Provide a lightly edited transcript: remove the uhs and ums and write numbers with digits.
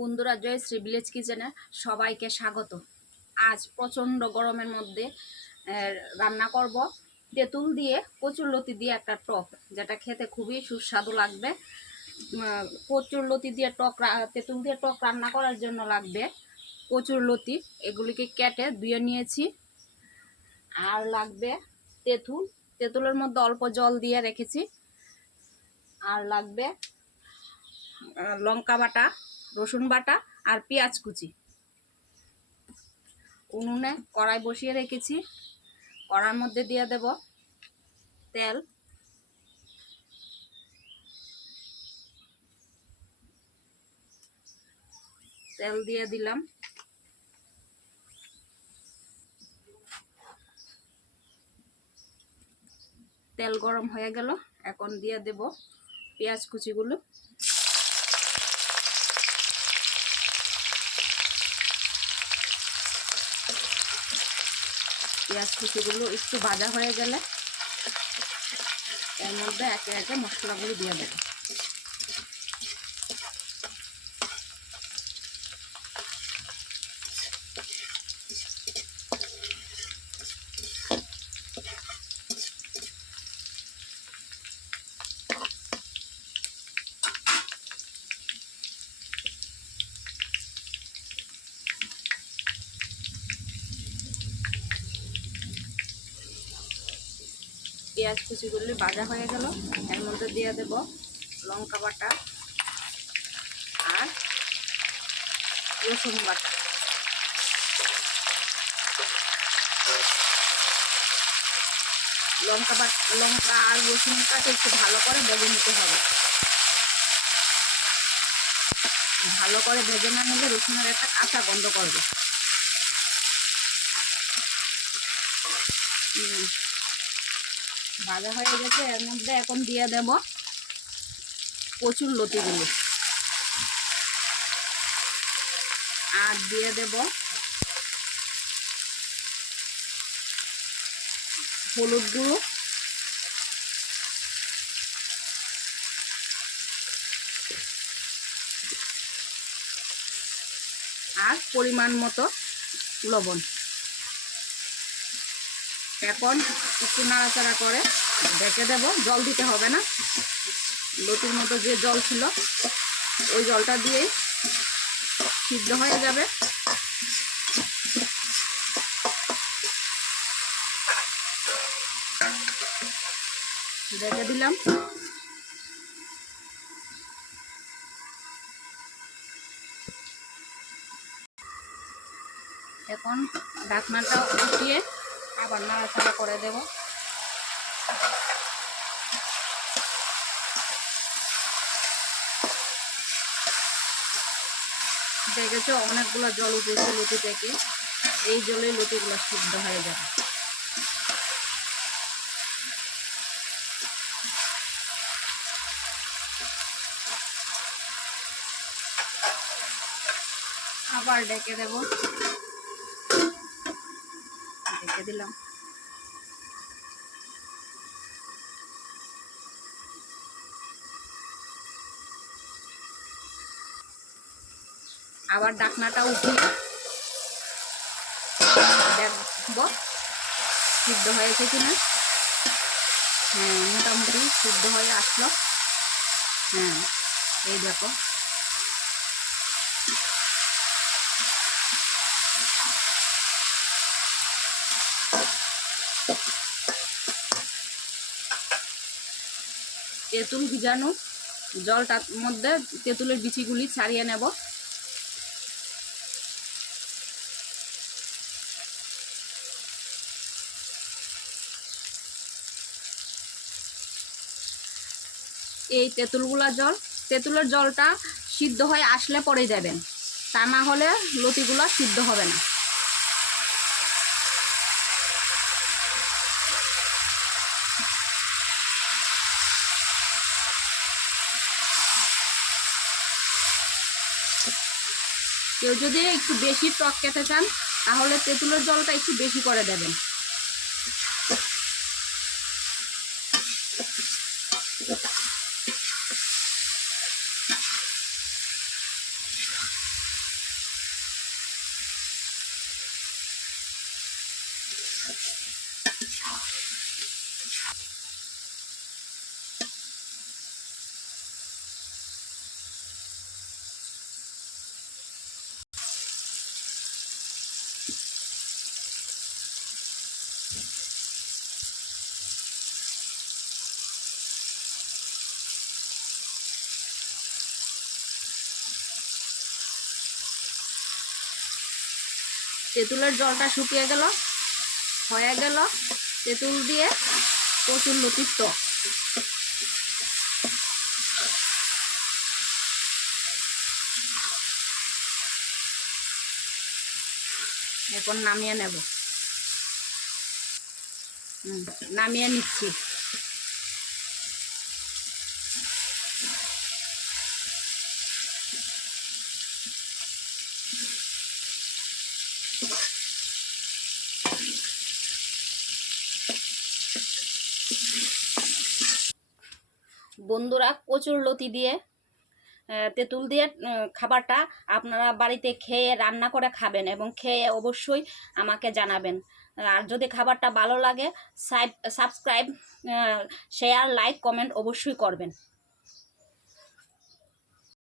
বন্ধুরা, জয়শ্রী ভিলেজ কিচেনে সবাইকে স্বাগত। আজ প্রচণ্ড গরমের মধ্যে রান্না করব তেঁতুল দিয়ে কচুরলতি দিয়ে একটা টক, যেটা খেতে খুবই সুস্বাদু লাগবে। কচুরলতি দিয়ে তেঁতুল দিয়ে টক রান্না করার জন্য লাগবে কচুরলতি, এগুলিকে কেটে ধুয়ে নিয়েছি। আর লাগবে তেঁতুল, তেঁতুলের মধ্যে অল্প জল দিয়ে রেখেছি। আর লাগবে লঙ্কা বাটা, রসুন বাটা আর পেঁয়াজ কুচি। উনুনে কড়াই বসিয়ে রেখেছি। কড়ার মধ্যে দিয়ে দেব তেল। তেল দিয়ে দিলাম। তেল গরম হয়ে গেল, এখন দিয়ে দেব পেঁয়াজ কুচিগুলো। পেঁয়াজ কুচিগুলো একটু ভাজা হয়ে গেলে এর মধ্যে একে একে মশলাগুলো দিয়ে দেব। পেঁয়াজ কুচিগুলি ভাজা হয়ে গেল, এর মধ্যে দিয়ে দেব লঙ্কা বাটা আর রসুন বাটা। লঙ্কা আর রসুনটাকে একটু ভালো করে ভেজে নিতে হবে। ভালো করে ভেজে না নিলে রসুনের একটা কাঁচা গন্ধ করবে। ভাজা হয়ে গেছে, এর মধ্যে এখন দিয়ে দেব কচুরলতিগুলো আর দিয়ে দেব হলুদ গুঁড়ো আর পরিমাণ মতো লবণ। এখন একটু নাড়াচাড়া করে ঢেকে দেব। জল দিতে হবে না, লতির মতো যে জল ছিল ওই জলটা দিয়েই সিদ্ধ হয়ে যাবে। ঢেকে দিলাম। এখন ঢাকনাটা উঠিয়ে আবার নাড়াচাড়া করে দেব। দেখেছো অনেকগুলো জল উঠেছে লতি থেকে, এই জলে লতিগুলো সিদ্ধ হয়ে যাবে। আবার ঢেকে দেব। ঢেকে দিলাম। আবার ঢাকনাটা উঠিয়ে দেখব সিদ্ধ হয়েছে কিনা। হ্যাঁ, মোটামুটি সিদ্ধ হয়ে আসলো। হ্যাঁ, এই দেখো। তেঁতুল ভিজানো জলটার মধ্যে তেঁতুলের বিচিগুলি ছাড়িয়ে নেব। এই তেঁতুলের জলটা সিদ্ধ হয়ে আসলে পরে দেবেন, তা না হলে লতিগুলো সিদ্ধ হবে না। কেউ যদি একটু বেশি টক খেতে চান তাহলে তেঁতুলের জলটা একটু বেশি করে দেবেন। তেঁতুলের জলটা শুকিয়ে গেল, হয়ে গেল তেঁতুল দিয়ে কচুরলতির টক। এখন নামিয়ে নেব। নামিয়ে নিচ্ছি। বন্ধুরা, কচুরলতি দিয়ে তেঁতুল দিয়ে খাবারটা আপনারা বাড়িতে খেয়ে রান্না করে খাবেন এবং খেয়ে অবশ্যই আমাকে জানাবেন। আর যদি খাবারটা ভালো লাগে সাবস্ক্রাইব, শেয়ার, লাইক, কমেন্ট অবশ্যই করবেন।